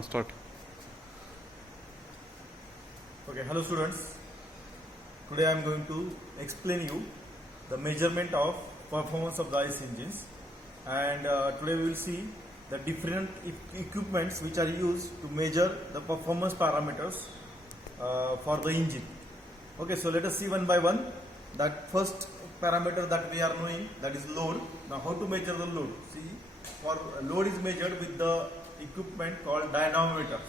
Start. Okay, hello students. Today I am going to explain you the measurement of performance of the IC engines, and today we will see the different equipments which are used to measure the performance parameters for the engine. Okay, so let us see one by one. That first parameter that we are knowing, that is load. Now how to measure the load? See, for load is measured with the equipment called dynamometers.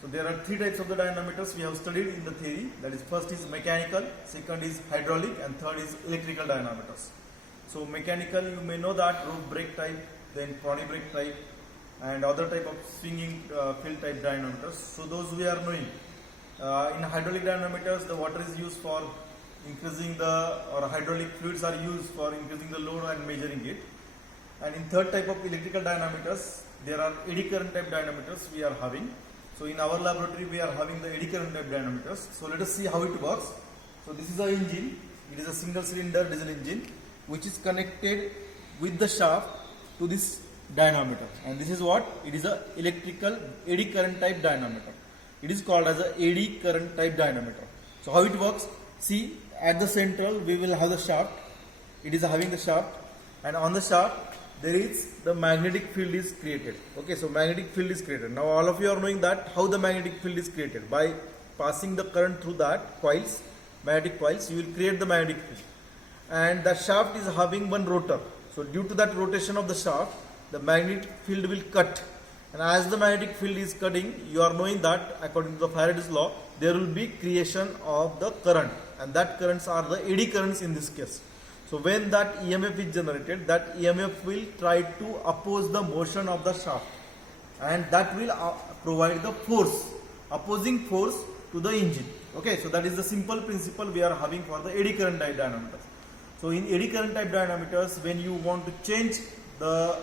So there are three types of the dynamometers we have studied in the theory. That is, first is mechanical, second is hydraulic, and third is electrical dynamometers. So mechanical, you may know that rope brake type, then Prony brake type, and other type of swinging field type dynamometers. So those we are knowing. In hydraulic dynamometers, the water is used for increasing or hydraulic fluids are used for increasing the load and measuring it. And in third type of electrical dynamometers, there are eddy current type dynamometers we are having. So in our laboratory we are having the eddy current type dynamometers. So let us see how it works. So this is our engine. It is a single cylinder diesel engine which is connected with the shaft to this dynamometer. And this is what? It is a electrical eddy current type dynamometer. It is called as a eddy current type dynamometer. So how it works? See, at the central we will have the shaft. It is having the shaft, and on the shaft there is the magnetic field is created. Okay, so magnetic field is created. Now all of you are knowing that how the magnetic field is created. By passing the current through that coils, magnetic coils, you will create the magnetic field. And the shaft is having one rotor. So due to that rotation of the shaft, the magnetic field will cut. And as the magnetic field is cutting, you are knowing that according to the Faraday's law, there will be creation of the current. And that currents are the eddy currents in this case. So when that EMF is generated, that EMF will try to oppose the motion of the shaft, and that will provide the force, opposing force to the engine. Okay, so that is the simple principle we are having for the eddy current type dynamometers. So in eddy current type dynamometers, when you want to change the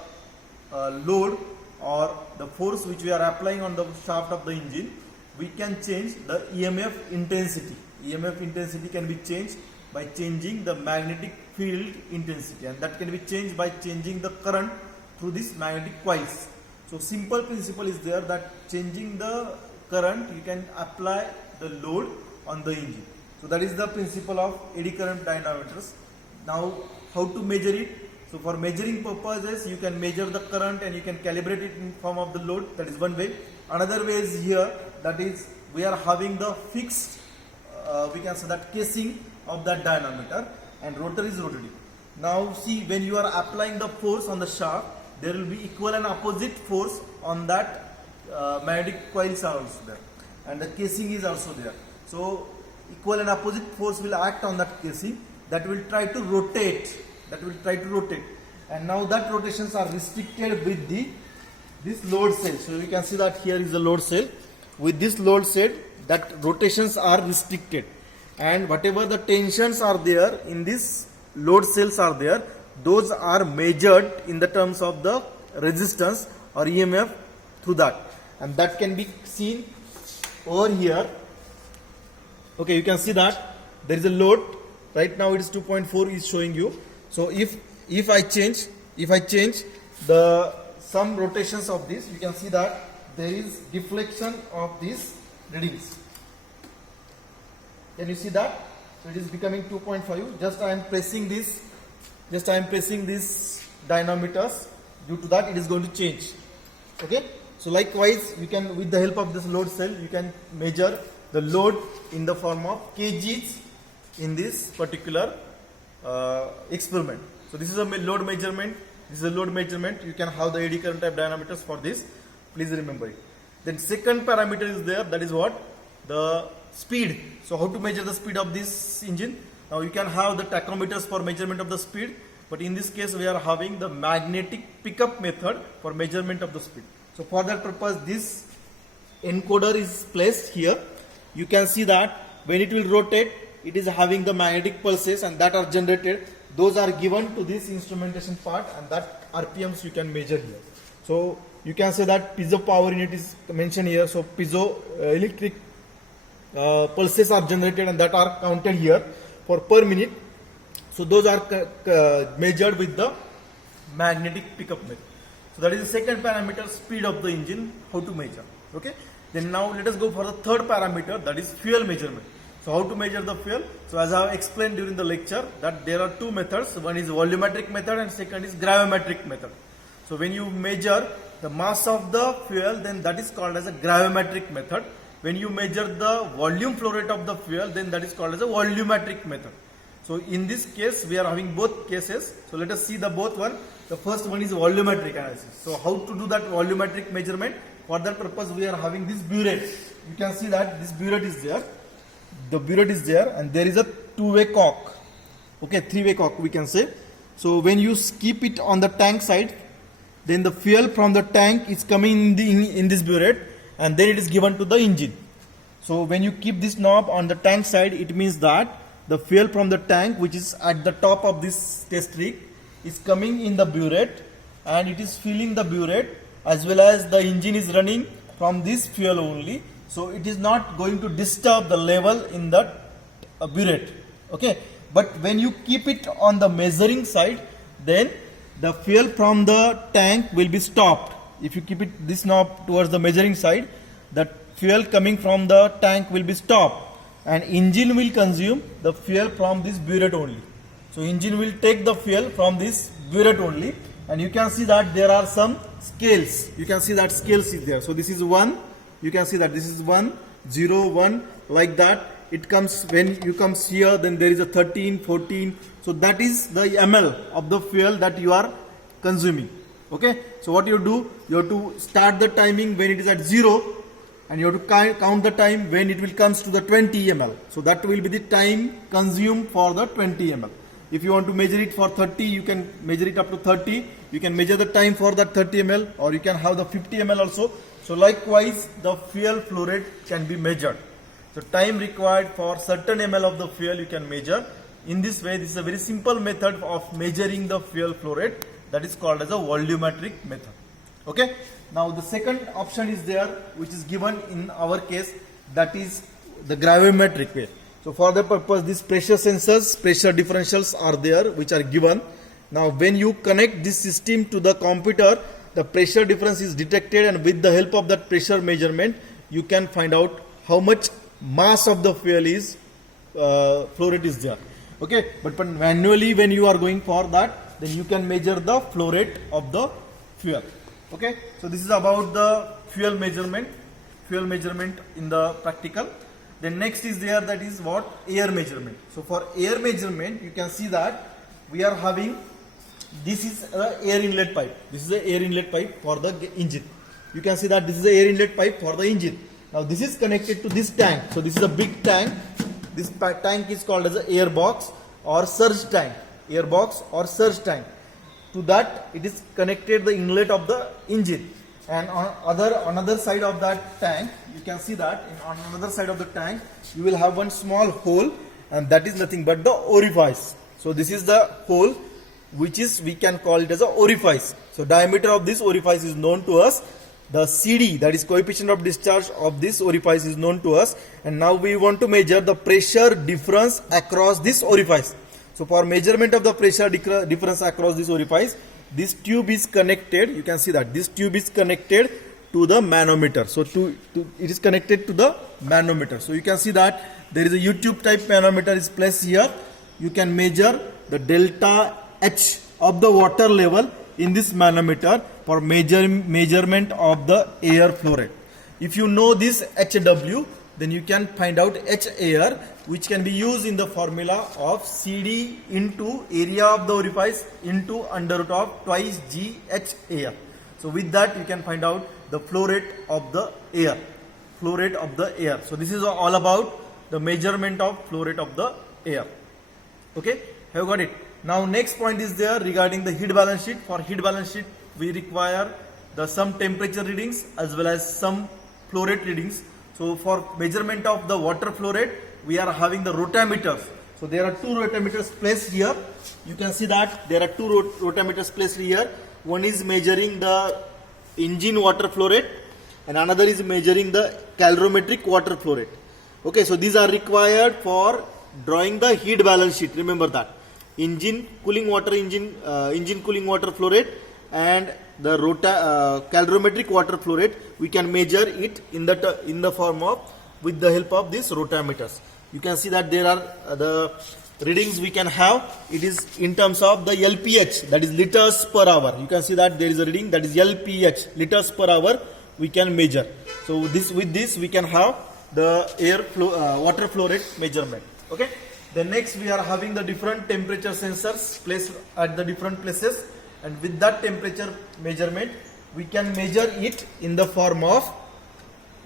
load or the force which we are applying on the shaft of the engine, we can change the EMF intensity. EMF intensity can be changed by changing the magnetic field intensity, and that can be changed by changing the current through these magnetic coils. So simple principle is there that changing the current, you can apply the load on the engine. So that is the principle of eddy current dynamometers. Now how to measure it? So for measuring purposes, you can measure the current and you can calibrate it in form of the load. That is one way. Another way is here, that is we are having the fixed we can say that casing of that dynamometer, and rotor is rotating. Now see, when you are applying the force on the shaft, there will be equal and opposite force on that magnetic coils are also there, and the casing is also there. So equal and opposite force will act on that casing, that will try to rotate, and now that rotations are restricted with this load cell. So you can see that here is the load cell. With this load cell, that rotations are restricted, and whatever the tensions are there in this load cells are there, those are measured in the terms of the resistance or EMF through that, and that can be seen over here. Okay, you can see that there is a load. Right now it is 2.4 is showing you. So if I change the some rotations of this, you can see that there is deflection of these readings. Can you see that? So it is becoming 2.5. Just I am pressing this dynamometers. Due to that, it is going to change. Okay. So likewise, you can, with the help of this load cell, you can measure the load in the form of kgs in this particular experiment. So this is a load measurement. You can have the eddy current type dynamometers for this. Please remember it. Then second parameter is there. That is what? The speed. So how to measure the speed of this engine? Now you can have the tachometers for measurement of the speed, but in this case we are having the magnetic pickup method for measurement of the speed. So for that purpose, this encoder is placed here. You can see that when it will rotate, it is having the magnetic pulses, and that are generated. Those are given to this instrumentation part, and that RPMs you can measure here. So you can say that piezo power unit is mentioned here. So piezo electric pulses are generated, and that are counted here for per minute. So those are measured with the magnetic pickup method. So that is the second parameter, speed of the engine, how to measure. Okay. Then now let us go for the third parameter, that is fuel measurement. So how to measure the fuel? So as I have explained during the lecture that there are two methods. One is volumetric method and second is gravimetric method. So when you measure the mass of the fuel, then that is called as a gravimetric method. When you measure the volume flow rate of the fuel, then that is called as a volumetric method. So in this case, we are having both cases. So let us see the both one. The first one is volumetric analysis. So how to do that volumetric measurement? For that purpose, we are having this burette. You can see that this burette is there. The burette is there and there is a two-way cock. Okay, three-way cock we can say. So when you keep it on the tank side, then the fuel from the tank is coming in this burette and then it is given to the engine. So when you keep this knob on the tank side, it means that the fuel from the tank, which is at the top of this test rig, is coming in the burette and it is filling the burette, as well as the engine is running from this fuel only. So it is not going to disturb the level in the burette. Okay, but when you keep it on the measuring side, then the fuel from the tank will be stopped. If you keep it this knob towards the measuring side, the fuel coming from the tank will be stopped and engine will consume the fuel from this burette only. So engine will take the fuel from this burette only, and you can see that there are some scales. You can see that scales is there. So this is 1. You can see that this is 1, 0, 1, like that. It comes when you comes here, then there is a 13, 14. So that is the ml of the fuel that you are consuming. Okay. So what you do, you have to start the timing when it is at 0, and you have to count the time when it will comes to the 20 ml. So that will be the time consumed for the 20 ml. If you want to measure it for 30, you can measure it up to 30. You can measure the time for that 30 ml, or you can have the 50 ml also. So likewise, the fuel flow rate can be measured. So time required for certain ml of the fuel you can measure. In this way, this is a very simple method of measuring the fuel flow rate, that is called as a volumetric method. Okay. Now the second option is there, which is given in our case, that is the gravimetric way. So for that purpose, these pressure sensors, pressure differentials are there, which are given. Now when you connect this system to the computer, the pressure difference is detected, and with the help of that pressure measurement, you can find out how much mass of the fuel is, flow rate is there. Okay, but manually when you are going for that, then you can measure the flow rate of the fuel. Okay, so this is about the fuel measurement in the practical. Then next is there, that is what? Air measurement. So for air measurement, you can see that we are having, this is a air inlet pipe. This is the air inlet pipe for the engine. You can see that this is the air inlet pipe for the engine. Now this is connected to this tank. So this is a big tank. This tank is called as an air box or surge tank. Air box or surge tank. To that, it is connected the inlet of the engine. And on another side of that tank, you can see that on another side of the tank, you will have one small hole, and that is nothing but the orifice. So this is the hole, which is, we can call it as a orifice. So diameter of this orifice is known to us. The CD, that is coefficient of discharge of this orifice, is known to us. And now we want to measure the pressure difference across this orifice. So for measurement of the pressure difference across this orifice, this tube is connected. You can see that this tube is connected to the manometer. So it is connected to the manometer. So you can see that there is a U-tube type manometer is placed here. You can measure the delta H of the water level in this manometer for measurement of the air flow rate. If you know this HW, then you can find out H air, which can be used in the formula of CD into area of the orifice into under root of twice GH air. So with that, you can find out the flow rate of the air. Flow rate of the air. So this is all about the measurement of flow rate of the air. Okay, have you got it? Now next point is there regarding the heat balance sheet. For heat balance sheet, we require some temperature readings as well as some flow rate readings. So for measurement of the water flow rate, we are having the rotameters. So there are two rotameters placed here. You can see that there are two rotameters placed here. One is measuring the engine water flow rate and another is measuring the calorimetric water flow rate. Okay, so these are required for drawing the heat balance sheet. Remember that. Engine cooling water flow rate and the calorimetric water flow rate, we can measure it in the form of with the help of these rotameters. You can see that there are the readings we can have. It is in terms of the LPH, that is liters per hour. You can see that there is a reading that is LPH, liters per hour we can measure. So with this we can have the water flow rate measurement. Okay. Then next we are having the different temperature sensors placed at the different places, and with that temperature measurement we can measure it in the form of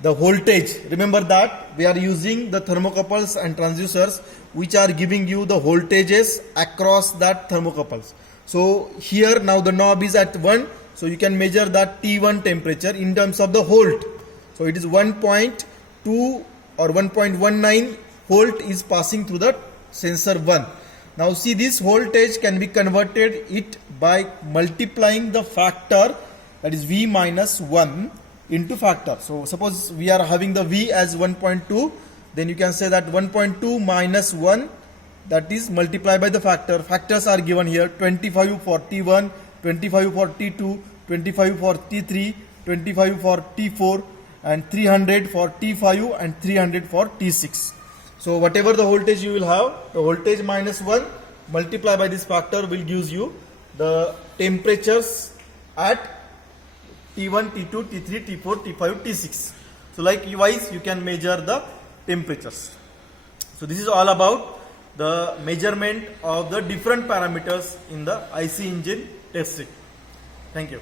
the voltage. Remember that we are using the thermocouples and transducers which are giving you the voltages across that thermocouples. So here now the knob is at 1, so you can measure that T1 temperature in terms of the volt. So it is 1.2 or 1.19 volt is passing through the sensor 1. Now see, this voltage can be converted it by multiplying the factor, that is V minus 1 into factor. So suppose we are having the V as 1.2, then you can say that 1.2 minus 1, that is multiplied by the factor. Factors are given here: 25 for T1, 25 for T2, 25 for T3, 25 for T4, and 300 for T5 and 300 for T6. So whatever the voltage you will have, the voltage minus 1 multiplied by this factor will gives you the temperatures at T1, T2, T3, T4, T5, T6. So likewise you can measure the temperatures. So this is all about the measurement of the different parameters in the IC engine testing. Thank you.